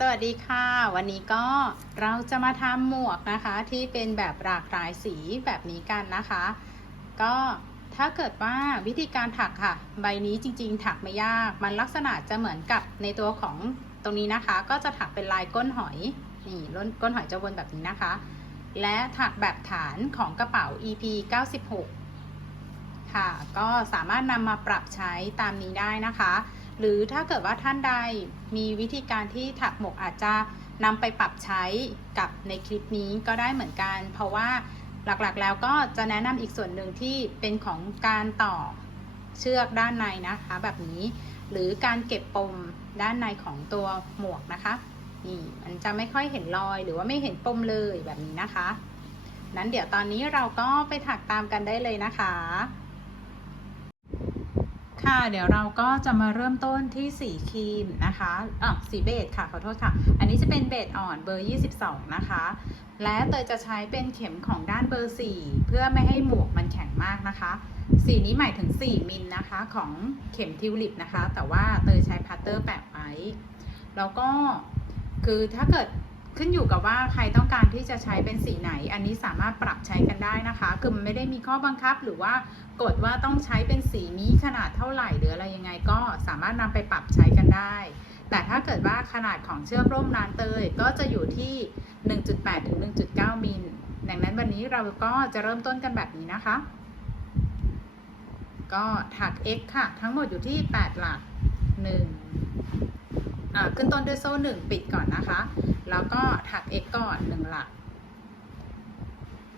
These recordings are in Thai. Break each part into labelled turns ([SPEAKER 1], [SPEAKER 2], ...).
[SPEAKER 1] สวัสดีค่ะ วันนี้ก็เราจะมาทำหมวกนะคะ ที่เป็นแบบหลากหลายสีแบบนี้กันนะคะ ก็ถ้าเกิดว่าวิธีการถักค่ะ ใบนี้จริง ๆ ถักไม่ยาก มันลักษณะจะเหมือนกับในตัวของตรงนี้นะคะ ก็จะถักเป็นลายก้นหอยนี่ล้นก้นหอยจะวนแบบนี้นะคะ และถักแบบฐานของกระเป๋า EP 96 ค่ะ ก็สามารถนำมาปรับใช้ตามนี้ได้นะคะ หรือถ้าเกิดว่าท่านใดมีวิธีการที่ถักหมวกอาจจะนำไปปรับใช้กับในคลิปนี้ก็ได้เหมือนกัน เพราะว่าหลักๆแล้วก็จะแนะนำอีกส่วนหนึ่งที่เป็นของการต่อเชือกด้านในนะคะ แบบนี้ หรือการเก็บปมด้านในของตัวหมวกนะคะนี่มันจะไม่ค่อยเห็นรอยหรือว่าไม่เห็นปมเลยแบบนี้นะคะ นั้นเดี๋ยวตอนนี้เราก็ไปถักตามกันได้เลยนะคะ ค่ะเดี๋ยวเราก็จะมาเริ่มต้นที่สีครีมนะคะอะสีเบจค่ะขอโทษค่ะ อันนี้จะเป็นเบจอ่อนเบอร์ 22 นะคะ และเตยจะใช้เป็นเข็มของด้านเบอร์ 4 เพื่อไม่ให้หมวกมันแข็งมากนะคะ สีนี้หมายถึง 4 มิลนะคะของเข็มทิวลิปนะคะ แต่ว่าเตยใช้พัตเตอร์แปะไว้ แล้วก็คือถ้าเกิด ขึ้นอยู่กับว่าใครต้องการที่จะใช้เป็นสีไหน อันนี้สามารถปรับใช้กันได้นะคะ คือมันไม่ได้มีข้อบังคับหรือว่ากฎว่าต้องใช้เป็นสีนี้ขนาดเท่าไหร่หรืออะไรยังไงก็สามารถนำไปปรับใช้กันได้ แต่ถ้าเกิดว่าขนาดของเชือกร่มร้านเตยก็จะอยู่ที่ 1.8 ถึง 1.9 มิลดังนั้นวันนี้เราก็จะเริ่มต้นกันแบบนี้นะคะ ก็ถัก x ค่ะ ทั้งหมดอยู่ที่ 8 หลัก 1 ขึ้นต้นด้วยโซ่หนึ่งปิดก่อนนะคะ แล้วก็ถัก x ก่อนหนึ่งหลัก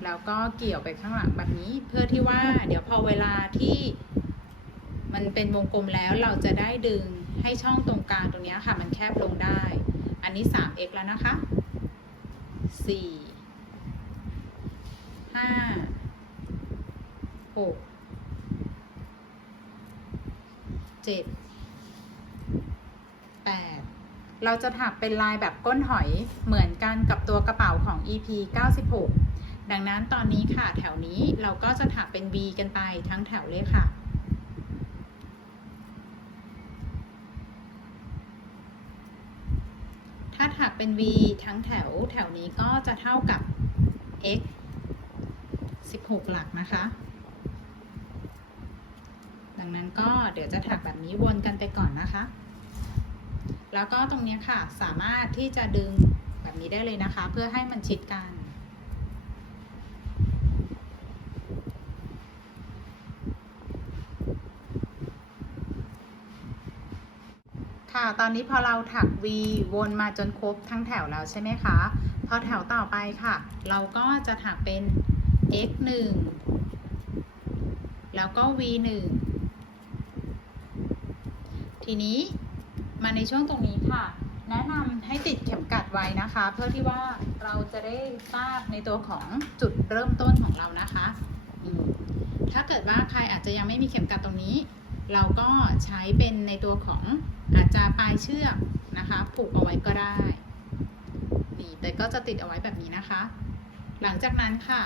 [SPEAKER 1] แล้วก็เกี่ยวไปข้างหลังแบบนี้ เพื่อที่ว่าเดี๋ยวพอเวลาที่มันเป็นวงกลมแล้วเราจะได้ดึงให้ช่องตรงกลางตรงนี้ค่ะ มันแคบลงได้ อันนี้ 3x แล้วนะคะ 4 5 6 7 8 เราจะถักเป็นลายแบบก้นหอยเหมือนกันกับตัวกระเป๋าของ EP 96 ดังนั้นตอนนี้ค่ะแถวนี้เราก็จะถักเป็น V กันไปทั้งแถวเลยค่ะถ้าถักเป็น V ทั้งแถวแถวนี้ก็จะเท่ากับ x 16 หลักนะคะ ดังนั้นก็เดี๋ยวจะถักแบบนี้วนกันไปก่อนนะคะ แล้วก็ตรงนี้ค่ะสามารถที่จะดึงแบบนี้ได้เลยนะคะ เพื่อให้มันชิดกัน ค่ะตอนนี้พอเราถัก V วนมาจนครบทั้งแถวแล้วใช่ไหมคะพอแถวต่อไปค่ะ เราก็จะถักเป็น x 1แล้วก็ v 1ทีนี้ มาในช่วงตรงนี้ค่ะ แนะนำให้ติดเข็มกัดไว้นะคะ เพื่อที่ว่าเราจะได้ทราบในตัวของจุดเริ่มต้นของเรานะคะ ถ้าเกิดว่าใครอาจจะยังไม่มีเข็มกัดตรงนี้ เราก็ใช้เป็นในตัวของอาจจะปลายเชือกนะคะผูกเอาไว้ก็ได้นี่แต่ก็จะติดเอาไว้แบบนี้นะคะ หลังจากนั้นค่ะ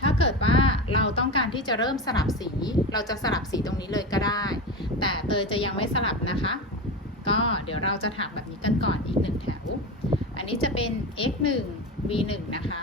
[SPEAKER 1] ถ้าเกิดว่าเราต้องการที่จะเริ่มสลับสี เราจะสลับสีตรงนี้เลยก็ได้ แต่เตยจะยังไม่สลับนะคะ ก็เดี๋ยวเราจะถักแบบนี้กันก่อนอีกหนึ่งแถว อันนี้จะเป็น x 1 v 1นะคะ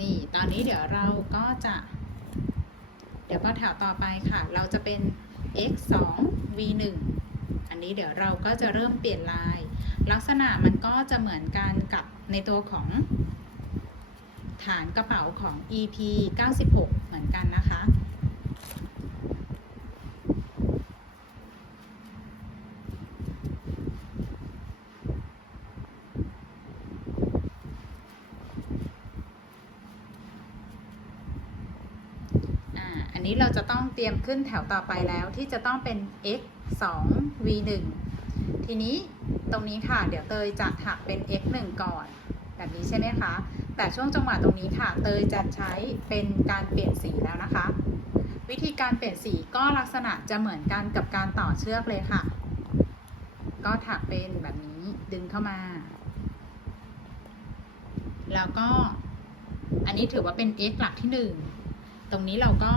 [SPEAKER 1] นี่ ตอนนี้เดี๋ยวเราก็จะ เดี๋ยวพ อแถวต่อไปค่ะ เราจะเป็น x 2 v 1อันนี้เดี๋ยวเราก็จะเริ่มเปลี่ยนลาย ลักษณะมันก็จะเหมือนกันกับในตัวของ ฐานกระเป๋าของ EP 96 เหมือนกันนะคะ อ่า อันนี้ เตรียมขึ้นแถวต่อไปแล้วที่จะต้องเป็น x 2 v 1ทีนี้ตรงนี้ค่ะ เดี๋ยวเตยจะถักเป็น x 1ก่อน แบบนี้ใช่ไหมคะ แต่ช่วงจังหวะตรงนี้ค่ะ เตยจะใช้เป็นการเปลี่ยนสีแล้วนะคะ วิธีการเปลี่ยนสีก็ลักษณะจะเหมือนกันกับการต่อเชือกเลยค่ะ ก็ถักเป็นแบบนี้ดึงเข้ามา แล้วก็อันนี้ถือว่าเป็น x หลักที่หนึ่งตรงนี้เราก็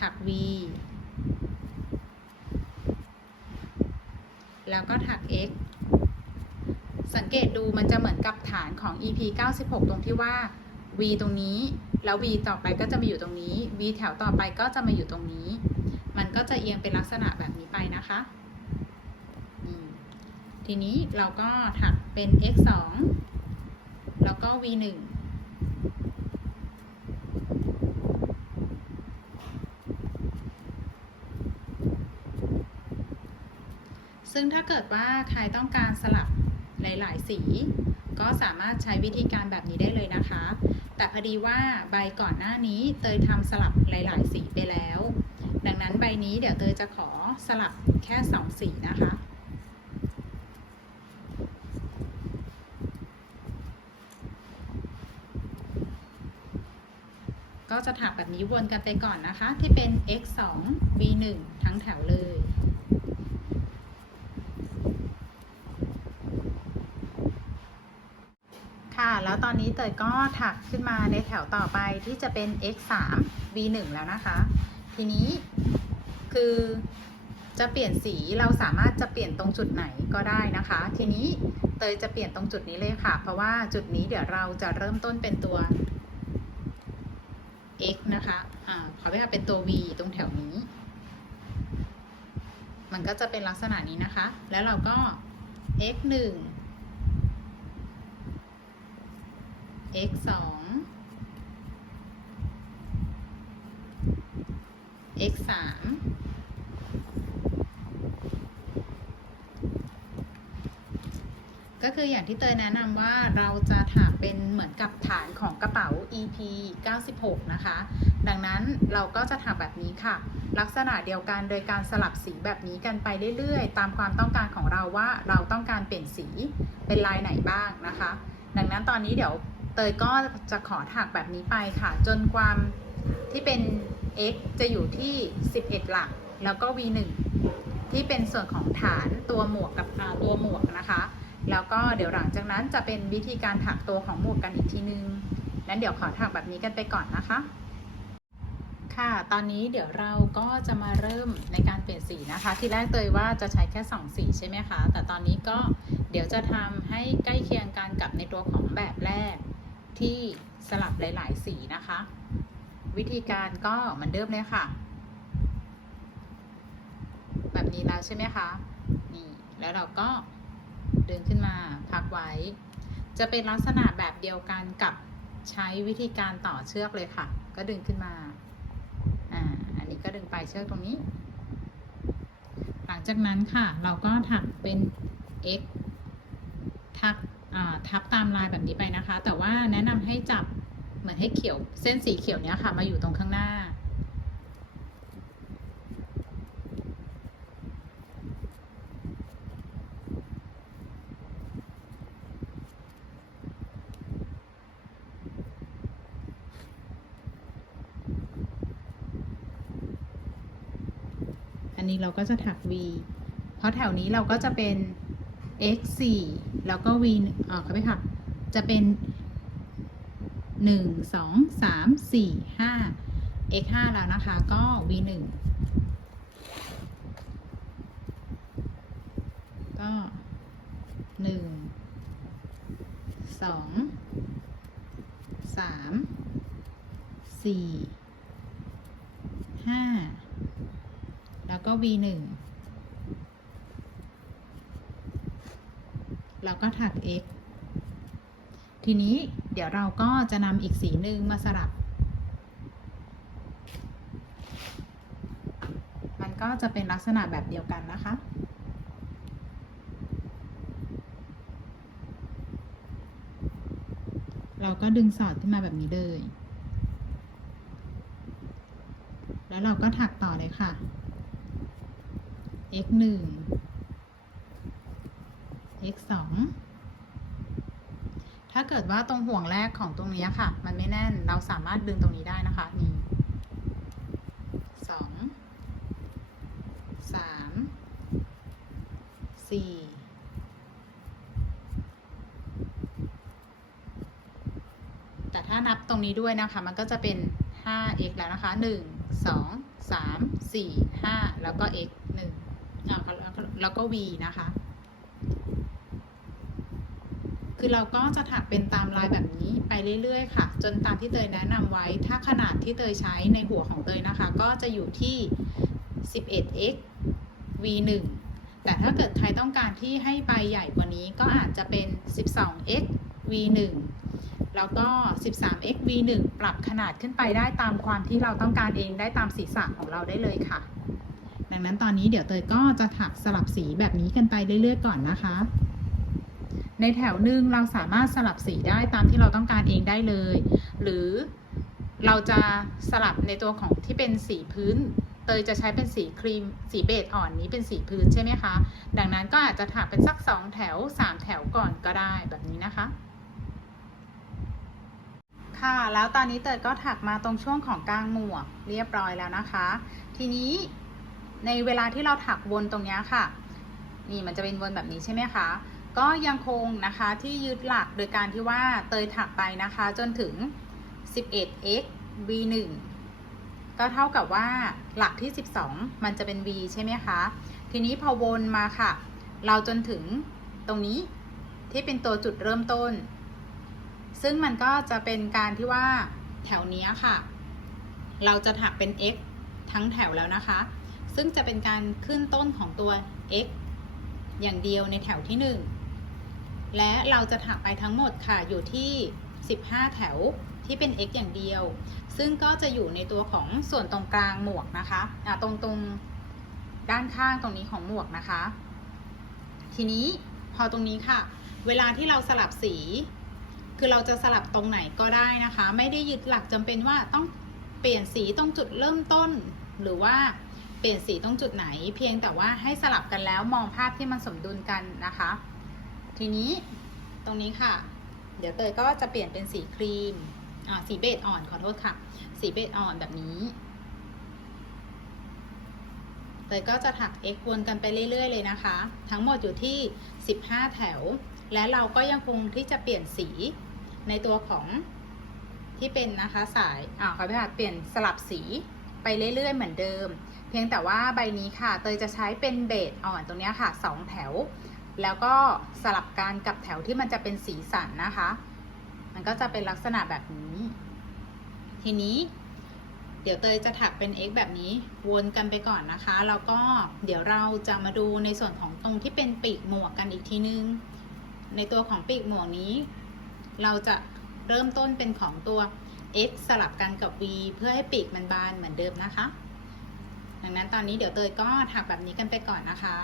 [SPEAKER 1] ถัก v แล้วก็ถัก x สังเกตดูมันจะเหมือนกับฐานของ EP 96 ตรงที่ว่า v ตรงนี้ แล้ว v ต่อไปก็จะมาอยู่ตรงนี้ v แถวต่อไปก็จะมาอยู่ตรงนี้ มันก็จะเอียงเป็นลักษณะแบบนี้ไปนะคะทีนี้เราก็ถักเป็น x 2แล้วก็ v 1 ซึ่งถ้าเกิดว่าใครต้องการสลับหลาย ๆ สี ก็สามารถใช้วิธีการแบบนี้ได้เลยนะคะ แต่พอดีว่าใบก่อนหน้านี้เตยทำสลับหลาย ๆ สีไปแล้ว ดังนั้นใบนี้เดี๋ยวเตยจะขอสลับแค่ 2 สีนะคะก็จะถักแบบนี้วนกันไปก่อนนะคะ ที่เป็น x 2 v 1ทั้งแถวเลย ค่ะ แล้วตอนนี้เตยก็ถักขึ้นมาในแถวต่อไปที่จะเป็น x 3 v 1แล้วนะคะ ทีนี้คือจะเปลี่ยนสีเราสามารถจะเปลี่ยนตรงจุดไหนก็ได้นะคะ ทีนี้เตยจะเปลี่ยนตรงจุดนี้เลยค่ะ เพราะว่าจุดนี้เดี๋ยวเราจะเริ่มต้นเป็นตัว x นะคะ อ่า ขอไปค่ะเป็นตัว v ตรงแถวนี้ มันก็จะเป็นลักษณะนี้นะคะ แล้วเราก็ x 1 x 2 x 3ก็คืออย่างที่เตยแนะนำว่าเราจะถักเป็นเหมือนกับฐานของกระเป๋า EP 96 นะคะ ดังนั้นเราก็จะถักแบบนี้ค่ะ ลักษณะเดียวกันโดยการสลับสีแบบนี้กันไปเรื่อยๆ ตามความต้องการของเราว่าเราต้องการเปลี่ยนสีเป็นลายไหนบ้างนะคะ ดังนั้นตอนนี้เดี๋ยว เตยก็จะขอถักแบบนี้ไปค่ะ จนความที่เป็น x จะอยู่ที่ 11 หลัก แล้วก็ v 1 ที่เป็นส่วนของฐานตัวหมวกกับตัวหมวกนะคะ แล้วก็เดี๋ยวหลังจากนั้นจะเป็นวิธีการถักตัวของหมวกกันอีกทีนึงนั้นเดี๋ยวขอถักแบบนี้กันไปก่อนนะคะ ค่ะ ตอนนี้เดี๋ยวเราก็จะมาเริ่มในการเปลี่ยนสีนะคะ ที่แรกเตยว่าจะใช้แค่2สีใช่ไหมคะ แต่ตอนนี้ก็เดี๋ยวจะทำให้ใกล้เคียงกันกับในตัวของแบบแรก ที่สลับหลาย ๆ สีนะคะ วิธีการก็เหมือนเดิมเลยค่ะ แบบนี้แล้วใช่ไหมคะนี่แล้วเราก็ดึงขึ้นมาพักไว้ จะเป็นลักษณะแบบเดียวกันกับใช้วิธีการต่อเชือกเลยค่ะ ก็ดึงขึ้นมาอ่าอันนี้ก็ดึงปลายเชือกตรงนี้ หลังจากนั้นค่ะ เราก็ถักเป็น x ทัก ทับตามลายแบบนี้ไปนะคะ แต่ว่าแนะนำให้จับเหมือนให้เขียวเส้นสีเขียวเนี้ยค่ะ มาอยู่ตรงข้างหน้า อันนี้เราก็จะถัก v เพราะแถวนี้เราก็จะเป็น x 4 แล้วก็ v อ่าเขาไปค่ะ จะเป็น 1 2 3 4 5 x 5แล้วนะคะ ก็ v 1ก็ 1 2 3 4 5 แล้วก็ v 1 เราก็ถัก x ทีนี้เดี๋ยวเราก็จะนำอีกสีหนึ่งมาสลับ มันก็จะเป็นลักษณะแบบเดียวกันนะคะ เราก็ดึงสอดขึ้นมาแบบนี้เลย แล้วเราก็ถักต่อเลยค่ะ x 1 x 2ถ้าเกิดว่าตรงห่วงแรกของตรงนี้ค่ะ มันไม่แน่นเราสามารถดึงตรงนี้ได้นะคะนี่สองสามสี่แต่ถ้านับตรงนี้ด้วยนะคะ มันก็จะเป็น 5x แล้วนะคะ 1 2 3 4 5 แล้วก็ x 1แล้วก็ v นะคะ คือเราก็จะถักเป็นตามลายแบบนี้ไปเรื่อยๆ ค่ะ จนตามที่เตยแนะนำไว้ ถ้าขนาดที่เตยใช้ในหัวของเตยนะคะ ก็จะอยู่ที่ 11x v 1 แต่ถ้าเกิดใครต้องการที่ให้ใบใหญ่กว่านี้ก็อาจจะเป็น 12x v 1 แล้วก็ 13x v 1 ปรับขนาดขึ้นไปได้ตามความที่เราต้องการเองได้ตามศีรษะของเราได้เลยค่ะ ดังนั้นตอนนี้เดี๋ยวเตยก็จะถักสลับสีแบบนี้กันไปเรื่อยๆ ก่อนนะคะ ในแถวหนึ่งเราสามารถสลับสีได้ตามที่เราต้องการเองได้เลย หรือเราจะสลับในตัวของที่เป็นสีพื้น เตยจะใช้เป็นสีครีม สีเบจอ่อนนี้เป็นสีพื้นใช่ไหมคะ ดังนั้นก็อาจจะถักเป็นสักสองแถวสามแถวก่อนก็ได้แบบนี้นะคะ ค่ะ แล้วตอนนี้เตยก็ถักมาตรงช่วงของกลางหมวกเรียบร้อยแล้วนะคะ ทีนี้ในเวลาที่เราถักวนตรงนี้ค่ะ นี่มันจะเป็นวนแบบนี้ใช่ไหมคะ ก็ยังคงนะคะที่ยึดหลักโดยการที่ว่าเตยถักไปนะคะจนถึง 11x v 1ก็เท่ากับว่าหลักที่ 12 มันจะเป็น v ใช่ไหมคะ ทีนี้พอวนมาค่ะ เราจนถึงตรงนี้ที่เป็นตัวจุดเริ่มต้น ซึ่งมันก็จะเป็นการที่ว่าแถวนี้ค่ะ เราจะถักเป็น x ทั้งแถวแล้วนะคะ ซึ่งจะเป็นการขึ้นต้นของตัว x อย่างเดียวในแถวที่ 1 และเราจะถักไปทั้งหมดค่ะอยู่ที่ 15 แถวที่เป็น x อย่างเดียว ซึ่งก็จะอยู่ในตัวของส่วนตรงกลางหมวกนะคะะตรงตรงด้านข้างตรงนี้ของหมวกนะคะ ทีนี้พอตรงนี้ค่ะ เวลาที่เราสลับสี คือเราจะสลับตรงไหนก็ได้นะคะ ไม่ได้ยึดหลักจำเป็นว่าต้องเปลี่ยนสีตรงจุดเริ่มต้น หรือว่าเปลี่ยนสีตรงจุดไหน เพียงแต่ว่าให้สลับกันแล้วมองภาพที่มันสมดุลกันนะคะ ทีนี้ตรงนี้ค่ะ เดี๋ยวเตยก็จะเปลี่ยนเป็นสีครีมอ่าสีเบจอ่อนขอโทษค่ะ สีเบจอ่อนแบบนี้เตยก็จะถัก x วนกันไปเรื่อย ๆ เลยนะคะ ทั้งหมดอยู่ที่ 15 แถว และเราก็ยังคงที่จะเปลี่ยนสีในตัวของที่เป็นนะคะสายอ่าขอพิพาทเปลี่ยนสลับสีไปเรื่อย ๆ เหมือนเดิม เพียงแต่ว่าใบนี้ค่ะ เตยจะใช้เป็นเบจอ่อนตรงนี้ค่ะ 2 แถว แล้วก็สลับกันกับแถวที่มันจะเป็นสีสันนะคะ มันก็จะเป็นลักษณะแบบนี้ ทีนี้ เดี๋ยวเตยจะถักเป็น x แบบนี้วนกันไปก่อนนะคะ แล้วก็เดี๋ยวเราจะมาดูในส่วนของตรงที่เป็นปีกหมวกกันอีกทีนึง ในตัวของปีกหมวกนี้ เราจะเริ่มต้นเป็นของตัว x สลับกันกับ v เพื่อให้ปีกมันบานเหมือนเดิมนะคะ ดังนั้นตอนนี้เดี๋ยวเตยก็ถักแบบนี้กันไปก่อนนะคะ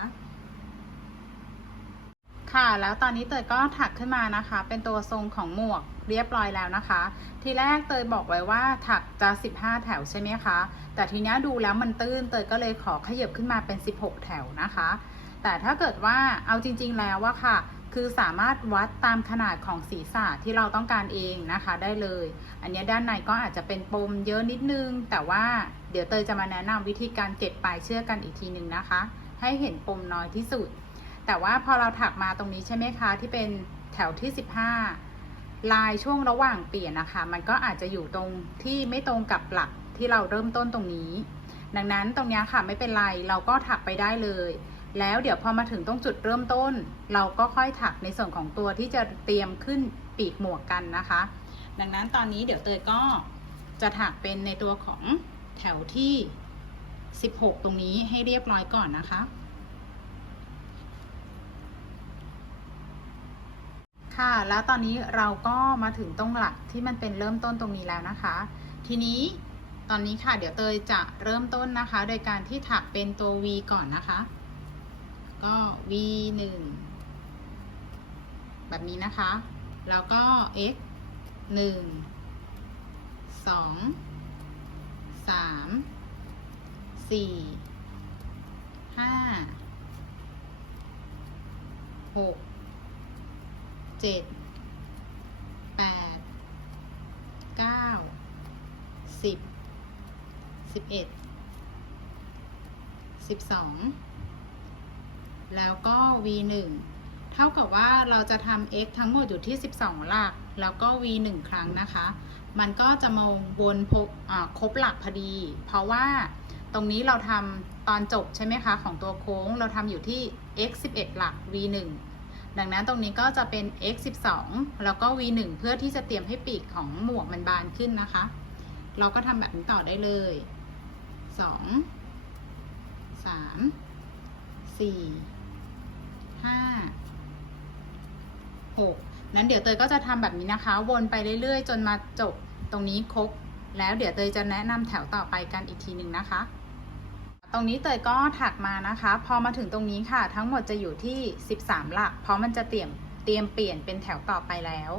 [SPEAKER 1] ค่ะ แล้วตอนนี้เตยก็ถักขึ้นมานะคะ เป็นตัวทรงของหมวกเรียบร้อยแล้วนะคะ ทีแรกเตยบอกไว้ว่าถักจะ 15 แถวใช่ไหมคะ แต่ทีนี้ดูแล้วมันตื้นเตยก็เลยขอขยับขึ้นมาเป็น 16 แถวนะคะ แต่ถ้าเกิดว่าเอาจริง ๆ แล้วว่าค่ะ คือสามารถวัดตามขนาดของศีรษะที่เราต้องการเองนะคะได้เลย อันนี้ด้านในก็อาจจะเป็นปมเยอะนิดนึง แต่ว่าเดี๋ยวเตยจะมาแนะนำวิธีการเก็บปลายเชือกกันอีกทีหนึ่งนะคะ ให้เห็นปมน้อยที่สุด แต่ว่าพอเราถักมาตรงนี้ใช่ไหมคะที่เป็นแถวที่ 15 ลายช่วงระหว่างเปลี่ยนนะคะ มันก็อาจจะอยู่ตรงที่ไม่ตรงกับหลักที่เราเริ่มต้นตรงนี้ ดังนั้นตรงนี้ค่ะไม่เป็นไรเราก็ถักไปได้เลย แล้วเดี๋ยวพอมาถึงตรงจุดเริ่มต้น เราก็ค่อยถักในส่วนของตัวที่จะเตรียมขึ้นปีกหมวกกันนะคะ ดังนั้นตอนนี้เดี๋ยวเตยก็จะถักเป็นในตัวของแถวที่ 16 ตรงนี้ให้เรียบร้อยก่อนนะคะ ค่ะ แล้วตอนนี้เราก็มาถึงตรงหลักที่มันเป็นเริ่มต้นตรงนี้แล้วนะคะ ทีนี้ตอนนี้ค่ะ เดี๋ยวเตยจะเริ่มต้นนะคะ โดยการที่ถักเป็นตัว V ก่อนนะคะ ก็ V 1แบบนี้นะคะ แล้วก็ x 1 2 3 4 5 6 เจ็ดแปดเก้าสิบสิบเอ็ดสิบสองแล้วก็ v 1เท่ากับว่าเราจะทำ x ทั้งหมดอยู่ที่ 12 หลัก แล้วก็ v 1ครั้งนะคะ มันก็จะมาวนครบหลักพอดี เพราะว่าตรงนี้เราทำตอนจบใช่ไหมคะ ของตัวโค้งเราทำอยู่ที่ x 11 หลัก v 1 ดังนั้นตรงนี้ก็จะเป็น x 12แล้วก็ v 1เพื่อที่จะเตรียมให้ปีกของหมวกมันบานขึ้นนะคะ เราก็ทำแบบนี้ต่อได้เลยสองสามสี่ห้าหกนั้นเดี๋ยวเตยก็จะทำแบบนี้นะคะ วนไปเรื่อยๆ จนมาจบตรงนี้ครบแล้วเดี๋ยวเตยจะแนะนำแถวต่อไปกันอีกทีหนึ่งนะคะ ตรงนี้เตยก็ถักมานะคะ พอมาถึงตรงนี้ค่ะ ทั้งหมดจะอยู่ที่ 13 หลัก เพราะมันจะเตรียมเตรียมเปลี่ยนเป็นแถวต่อไปแล้ว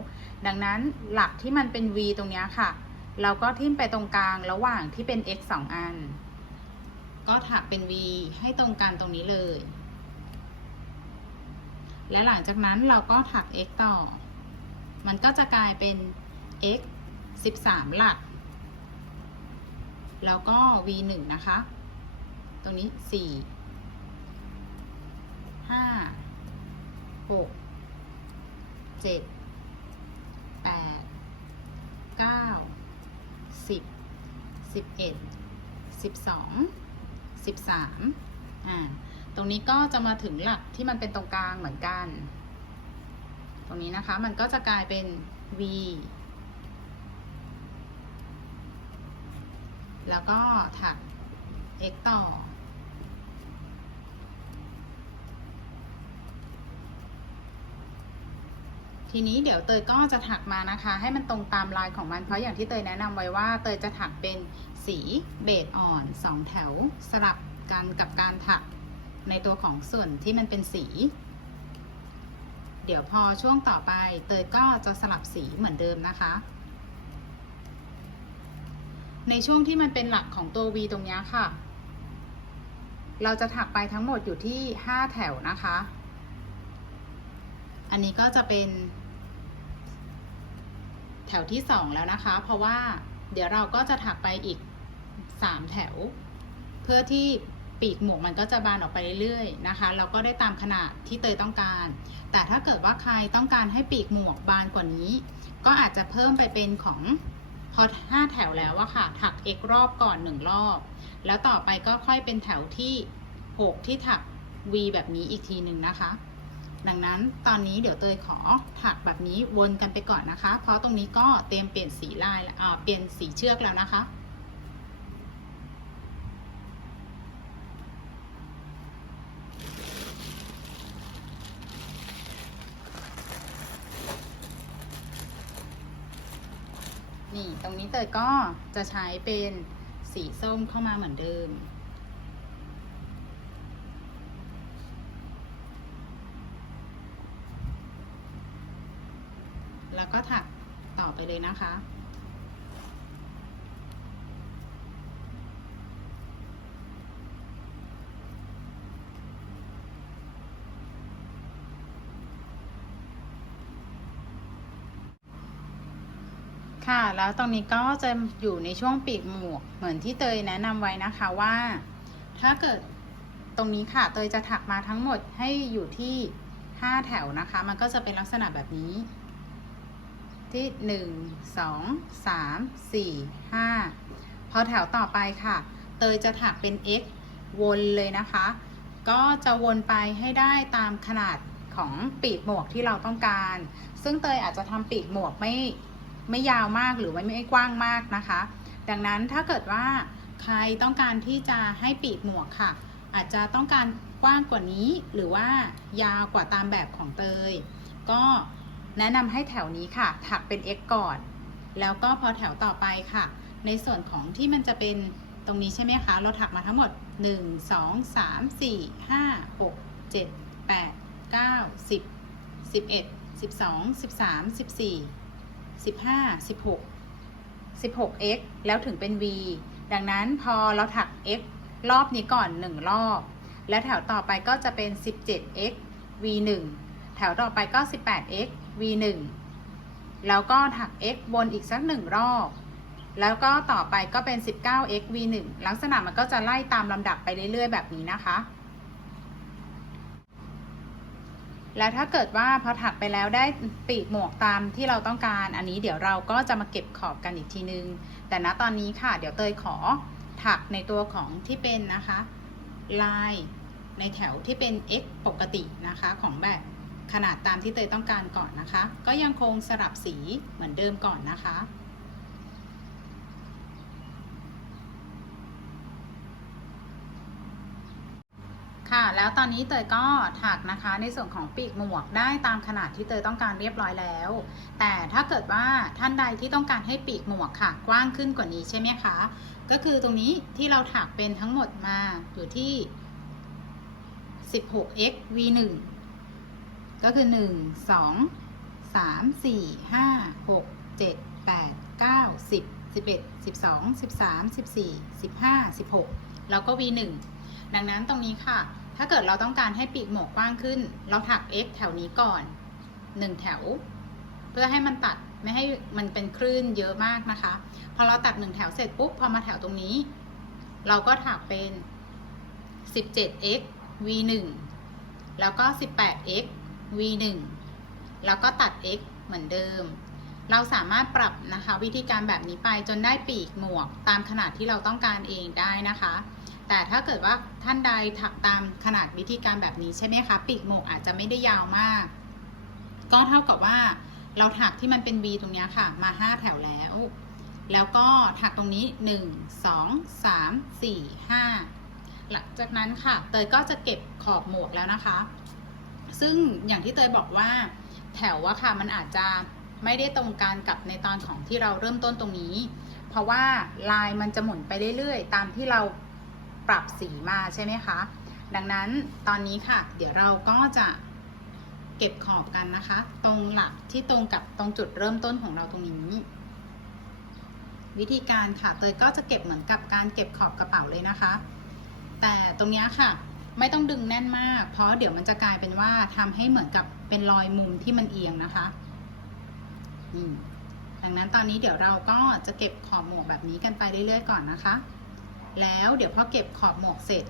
[SPEAKER 1] ดังนั้นหลักที่มันเป็น V ตรงนี้ค่ะ เราก็ทิ่มไปตรงกลางระหว่างที่เป็น x 2 อัน ก็ถักเป็น v ให้ตรงกันตรงนี้เลย และหลังจากนั้นเราก็ถัก x ต่อ มันก็จะกลายเป็น x 13 หลัก แล้วก็ v 1นะคะ ตรงนี้4 5 6 7 8 9สิบสิบเอ็ดสิบสองสิบสามอ่าตรงนี้ก็จะมาถึงหลักที่มันเป็นตรงกลางเหมือนกัน ตรงนี้นะคะมันก็จะกลายเป็น v แล้วก็ถัก x ต่อ ทีนี้เดี๋ยวเตยก็จะถักมานะคะ ให้มันตรงตามลายของมันเพราะอย่างที่เตยแนะนำไว้ว่าเตยจะถักเป็นสีเบจอ่อนสองแถวสลับกันกับการถักในตัวของส่วนที่มันเป็นสี เดี๋ยวพอช่วงต่อไปเตยก็จะสลับสีเหมือนเดิมนะคะ ในช่วงที่มันเป็นหลักของตัว V ตรงนี้ค่ะ เราจะถักไปทั้งหมดอยู่ที่ 5 แถวนะคะ อันนี้ก็จะเป็น แถวที่ 2 แล้วนะคะ เพราะว่าเดี๋ยวเราก็จะถักไปอีก 3 แถว เพื่อที่ปีกหมวกมันก็จะบานออกไปเรื่อยๆนะคะแล้วก็ได้ตามขนาดที่เตยต้องการ แต่ถ้าเกิดว่าใครต้องการให้ปีกหมวกบานกว่านี้ ก็อาจจะเพิ่มไปเป็นของพอ5แถวแล้วอะค่ะ ถัก x รอบก่อน 1 รอบ แล้วต่อไปก็ค่อยเป็นแถวที่ 6 ที่ถัก v แบบนี้อีกทีหนึ่งนะคะ ดังนั้นตอนนี้เดี๋ยวเตยขอถักแบบนี้วนกันไปก่อนนะคะ เพราะตรงนี้ก็เตรียมเปลี่ยนสีลายแล้วอ่าเปลี่ยนสีเชือกแล้วนะคะนี่ตรงนี้เตยก็จะใช้เป็นสีส้มเข้ามาเหมือนเดิม แล้วก็ถัก ไปเลยนะคะ ค่ะ แล้วตรงนี้ก็จะอยู่ในช่วงปีกหมวกเหมือนที่เตยแนะนำไว้นะคะว่า ถ้าเกิดตรงนี้ค่ะ เตยจะถักมาทั้งหมดให้อยู่ที่ 5 แถวนะคะ มันก็จะเป็นลักษณะแบบนี้ ที่1 2 3 4 5พอแถวต่อไปค่ะ เตยจะถักเป็น x วนเลยนะคะ ก็จะวนไปให้ได้ตามขนาดของปีกหมวกที่เราต้องการ ซึ่งเตยอาจจะทำปีกหมวกไม่ไม่ยาวมากหรือว่าไม่กว้างมากนะคะ ดังนั้นถ้าเกิดว่าใครต้องการที่จะให้ปีกหมวกค่ะ อาจจะต้องการกว้างกว่านี้หรือว่ายาวกว่าตามแบบของเตย ก็ แนะนำให้แถวนี้ค่ะ ถักเป็น x ก่อน แล้วก็พอแถวต่อไปค่ะ ในส่วนของที่มันจะเป็นตรงนี้ใช่ไหมคะ เราถักมาทั้งหมด 1 2 3 4 5 6 7 8 9 10 11 12 13 14 15 16 16x แล้วถึงเป็น v ดังนั้นพอเราถัก x รอบนี้ก่อน 1 รอบ และแถวต่อไปก็จะเป็น 17x v 1แถวต่อไปก็ 18x v 1 แล้วก็ถัก x วนอีกสักหนึ่งรอบ แล้วก็ต่อไปก็เป็น 19x v 1 ลักษณะมันก็จะไล่ตามลำดับไปเรื่อยๆ แบบนี้นะคะ แล้วถ้าเกิดว่าพอถักไปแล้วได้ปีกหมวกตามที่เราต้องการ อันนี้เดี๋ยวเราก็จะมาเก็บขอบกันอีกทีนึง แต่ณตอนนี้ค่ะ เดี๋ยวเตยขอถักในตัวของที่เป็นนะคะ ลายในแถวที่เป็น x ปกตินะคะของแบบ ขนาดตามที่เตยต้องการก่อนนะคะ ก็ยังคงสลับสีเหมือนเดิมก่อนนะคะ ค่ะ แล้วตอนนี้เตยก็ถักนะคะในส่วนของปีกหมวกได้ตามขนาดที่เตยต้องการเรียบร้อยแล้ว แต่ถ้าเกิดว่าท่านใดที่ต้องการให้ปีกหมวกค่ะ กว้างขึ้นกว่านี้ใช่ไหมคะ ก็คือตรงนี้ที่เราถักเป็นทั้งหมดมาอยู่ที่ 16x v 1 ก็คือ 1 2 3 4 5 6 7 8 9 10 11 12 13 14 15 16 แล้วก็ v 1ดังนั้นตรงนี้ค่ะ ถ้าเกิดเราต้องการให้ปีกหมวกกว้างขึ้น เราถัก x แถวนี้ก่อน 1 แถว เพื่อให้มันตัดไม่ให้มันเป็นคลื่นเยอะมากนะคะ พอเราตัด 1 แถวเสร็จปุ๊บ พอมาแถวตรงนี้ เราก็ถักเป็น 17x v 1แล้วก็ 18x v 1แล้วก็ตัด x เหมือนเดิม เราสามารถปรับนะคะวิธีการแบบนี้ไปจนได้ปีกหมวกตามขนาดที่เราต้องการเองได้นะคะ แต่ถ้าเกิดว่าท่านใดถักตามขนาดวิธีการแบบนี้ใช่ไหมคะ ปีกหมวกอาจจะไม่ได้ยาวมาก ก็เท่ากับว่าเราถักที่มันเป็น V ตรงนี้ค่ะ มา 5 แถวแล้ว แล้วก็ถักตรงนี้ 1 2 3 4 5 หลังจากนั้นค่ะ เตยก็จะเก็บขอบหมวกแล้วนะคะ ซึ่งอย่างที่เตยบอกว่าแถวว่าค่ะมันอาจจะไม่ได้ตรงกันกับในตอนของที่เราเริ่มต้นตรงนี้ เพราะว่าลายมันจะหมุนไปเรื่อยๆ ตามที่เราปรับสีมาใช่ไหมคะ ดังนั้นตอนนี้ค่ะ เดี๋ยวเราก็จะเก็บขอบกันนะคะ ตรงหลักที่ตรงกับตรงจุดเริ่มต้นของเราตรงนี้ วิธีการค่ะเตยก็จะเก็บเหมือนกับการเก็บขอบกระเป๋าเลยนะคะ แต่ตรงนี้ค่ะ ไม่ต้องดึงแน่นมาก เพราะเดี๋ยวมันจะกลายเป็นว่าทำให้เหมือนกับเป็นรอยมุมที่มันเอียงนะคะนี่ดังนั้นตอนนี้เดี๋ยวเราก็จะเก็บขอบหมวกแบบนี้กันไปเรื่อยๆก่อนนะคะ แล้วเดี๋ยวพอเก็บขอบหมวกเสร็จ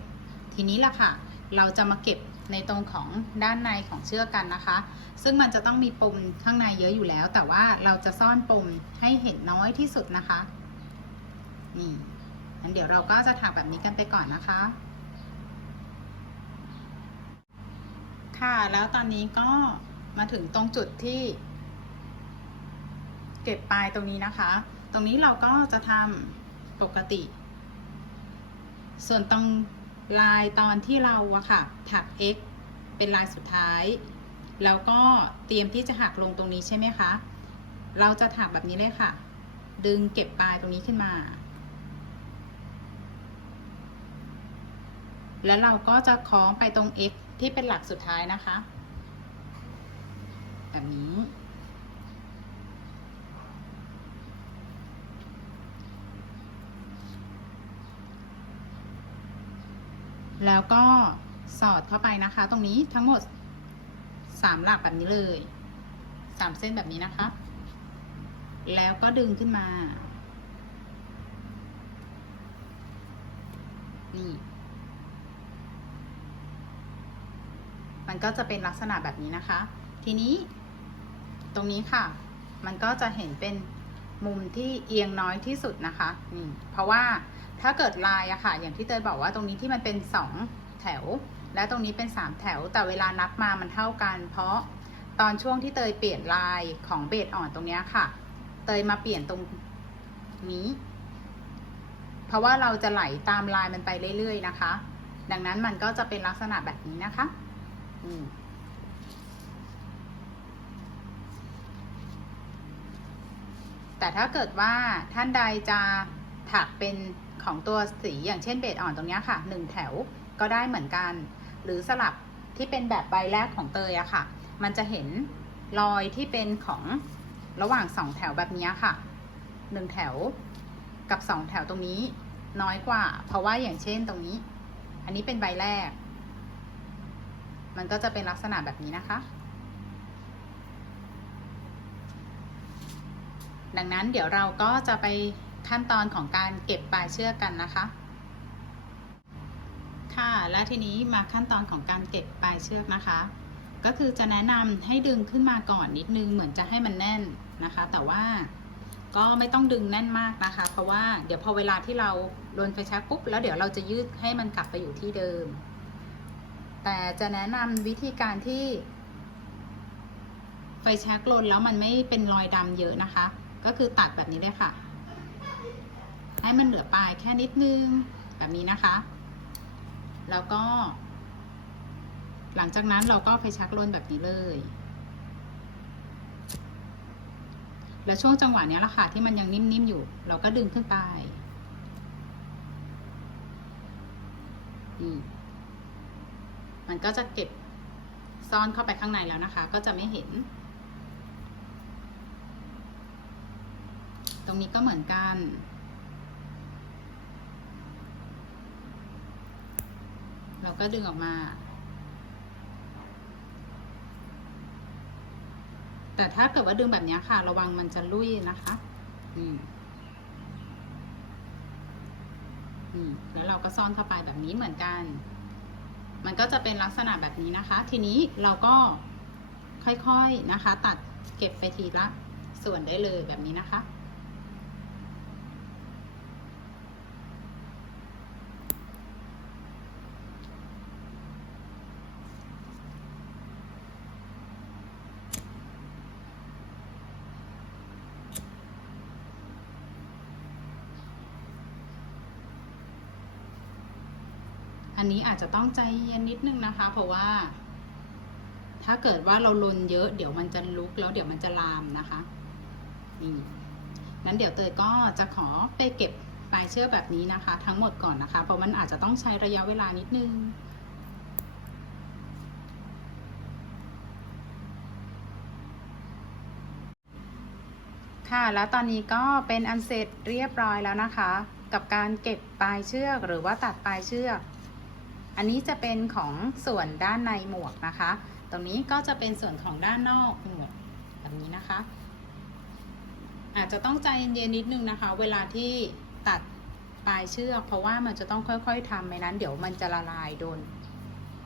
[SPEAKER 1] ทีนี้ล่ะค่ะ เราจะมาเก็บในตรงของด้านในของเชือกกันนะคะ ซึ่งมันจะต้องมีปมข้างในเยอะอยู่แล้ว แต่ว่าเราจะซ่อนปมให้เห็นน้อยที่สุดนะคะ นี่งั้นเดี๋ยวเราก็จะถักแบบนี้กันไปก่อนนะคะ ค่ะ แล้วตอนนี้ก็มาถึงตรงจุดที่ เก็บปลายตรงนี้นะคะ ตรงนี้เราก็จะทำปกติ ส่วนตรงลายตอนที่เราอะค่ะ ถัก x เป็นลายสุดท้าย แล้วก็เตรียมที่จะหักลงตรงนี้ใช่ไหมคะ เราจะถักแบบนี้เลยค่ะ ดึงเก็บปลายตรงนี้ขึ้นมา แล้วเราก็จะคล้องไปตรง x ที่เป็นหลักสุดท้ายนะคะ แบบนี้ แล้วก็สอดเข้าไปนะคะ ตรงนี้ทั้งหมดสามหลักแบบนี้เลยสามเส้นแบบนี้นะคะ แล้วก็ดึงขึ้นมา นี่ มันก็จะเป็นลักษณะแบบนี้นะคะ ทีนี้ตรงนี้ค่ะ มันก็จะเห็นเป็นมุมที่เอียงน้อยที่สุดนะคะนี่เพราะว่าถ้าเกิดลายอะค่ะ อย่างที่เตยบอกว่าตรงนี้ที่มันเป็นสองแถว และตรงนี้เป็นสามแถว แต่เวลานับมามันเท่ากัน เพราะตอนช่วงที่เตยเปลี่ยนลายของเบสอ่อนตรงนี้ค่ะ เตยมาเปลี่ยนตรงนี้ เพราะว่าเราจะไหลตามลายมันไปเรื่อยๆนะคะ ดังนั้นมันก็จะเป็นลักษณะแบบนี้นะคะ แต่ถ้าเกิดว่าท่านใดจะถักเป็นของตัวสีอย่างเช่นเบสอ่อนตรงนี้ค่ะหนึ่งแถวก็ได้เหมือนกัน หรือสลับที่เป็นแบบใบแรกของเตยอะค่ะ มันจะเห็นรอยที่เป็นของระหว่างสองแถวแบบนี้ค่ะหนึ่งแถวกับสองแถวตรงนี้น้อยกว่า เพราะว่าอย่างเช่นตรงนี้ อันนี้เป็นใบแรก มันก็จะเป็นลักษณะแบบนี้นะคะ ดังนั้นเดี๋ยวเราก็จะไปขั้นตอนของการเก็บปลายเชือกกันนะคะ ค่ะ และทีนี้มาขั้นตอนของการเก็บปลายเชือกนะคะ ก็คือจะแนะนำให้ดึงขึ้นมาก่อนนิดนึงเหมือนจะให้มันแน่นนะคะ แต่ว่าก็ไม่ต้องดึงแน่นมากนะคะ เพราะว่าเดี๋ยวพอเวลาที่เราลนไฟแช็กปุ๊บแล้วเดี๋ยวเราจะยืดให้มันกลับไปอยู่ที่เดิม แต่จะแนะนำวิธีการที่ไฟแช็กลนแล้วมันไม่เป็นรอยดำเยอะนะคะ ก็คือตัดแบบนี้เลยค่ะ ให้มันเหลือปลายแค่นิดนึงแบบนี้นะคะ แล้วก็ หลังจากนั้นเราก็ไฟชักลนแบบนี้เลย แล้วช่วงจังหวะนี้แหละค่ะที่มันยังนิ่มๆอยู่ เราก็ดึงขึ้นไปนี่ มันก็จะเก็บซ่อนเข้าไปข้างในแล้วนะคะ ก็จะไม่เห็น ตรงนี้ก็เหมือนกัน เราก็ดึงออกมา แต่ถ้าเกิดว่าดึงแบบนี้ค่ะ ระวังมันจะลุยนะคะอืมอืมแล้วเราก็ซ่อนเข้าไปแบบนี้เหมือนกัน มันก็จะเป็นลักษณะแบบนี้นะคะ ทีนี้เราก็ค่อยๆนะคะ ตัดเก็บไปทีละส่วนได้เลยแบบนี้นะคะ นนี้อาจจะต้องใจเย็นนิดนึงนะคะ เพราะว่า ถ้าเกิดว่าเราลนเยอะ เดี๋ยวมันจะลุกแล้วเดี๋ยวมันจะลามนะคะนี่นั้นเดี๋ยวเตยก็จะขอไปเก็บปลายเชือกแบบนี้นะคะ ทั้งหมดก่อนนะคะ เพราะมันอาจจะต้องใช้ระยะเวลานิดนึงค่ะ แล้วตอนนี้ก็เป็นอันเสร็จเรียบร้อยแล้วนะคะ กับการเก็บปลายเชือกหรือว่าตัดปลายเชือก อันนี้จะเป็นของส่วนด้านในหมวกนะคะ ตรงนี้ก็จะเป็นส่วนของด้านนอกหมวกแบบนี้นะคะ อาจจะต้องใจเย็นนิดนึงนะคะ เวลาที่ตัดปลายเชือก เพราะว่ามันจะต้องค่อยๆทำไม่นั้น เดี๋ยวมันจะละลายโดน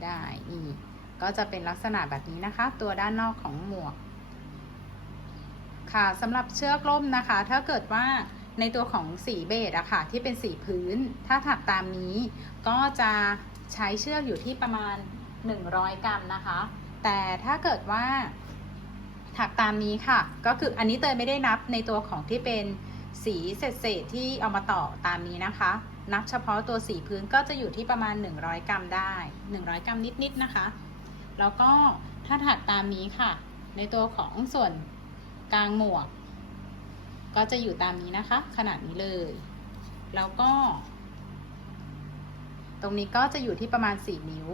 [SPEAKER 1] ได้นี่ก็จะเป็นลักษณะแบบนี้นะคะ ตัวด้านนอกของหมวก ค่ะสำหรับเชือกล่มนะคะ ถ้าเกิดว่าในตัวของสีเบจอะค่ะ ที่เป็นสีพื้น ถ้าถักตามนี้ก็จะ ใช้เชือกอยู่ที่ประมาณ 100 กรัมนะคะ แต่ถ้าเกิดว่าถักตามนี้ค่ะ ก็คืออันนี้เตยไม่ได้นับในตัวของที่เป็นสีเศษๆที่เอามาต่อตามนี้นะคะ นับเฉพาะตัวสีพื้นก็จะอยู่ที่ประมาณ 100 กรัมได้ 100 กรัมนิดๆนะคะ แล้วก็ถ้าถักตามนี้ค่ะ ในตัวของส่วนกลางหมวก ก็จะอยู่ตามนี้นะคะ ขนาดนี้เลย แล้วก็ ตรงนี้ก็จะอยู่ที่ประมาณ 4 นิ้ว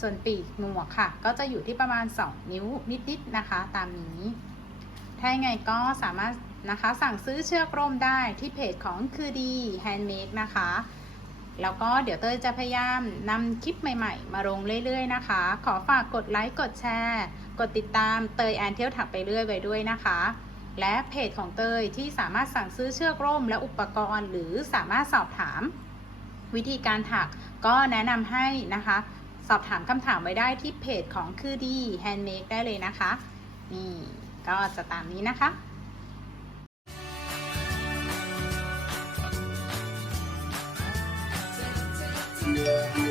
[SPEAKER 1] ส่วนปีกหมวกค่ะ ก็จะอยู่ที่ประมาณ 2 นิ้วนิดๆนะคะ ตามนี้ ถ้ายังไงก็สามารถนะคะสั่งซื้อเชือกร่มได้ที่เพจของคือดีแฮนด์เมดนะคะ แล้วก็เดี๋ยวเต้ยจะพยายามนำคลิปใหม่ๆ มาลงเรื่อยๆนะคะ ขอฝากกดไลค์กดแชร์ กดติดตามเตยแอนเที่ยวถักไปเรื่อยไว้ด้วยนะคะ และเพจของเตยที่สามารถสั่งซื้อเชือกร่มและอุปกรณ์ หรือสามารถสอบถาม วิธีการถัก ก็แนะนำให้นะคะ สอบถามคำถามไว้ได้ที่เพจของคือดีแฮนด์เมดได้เลยนะคะ นี่ก็จะตามนี้นะคะ嗯。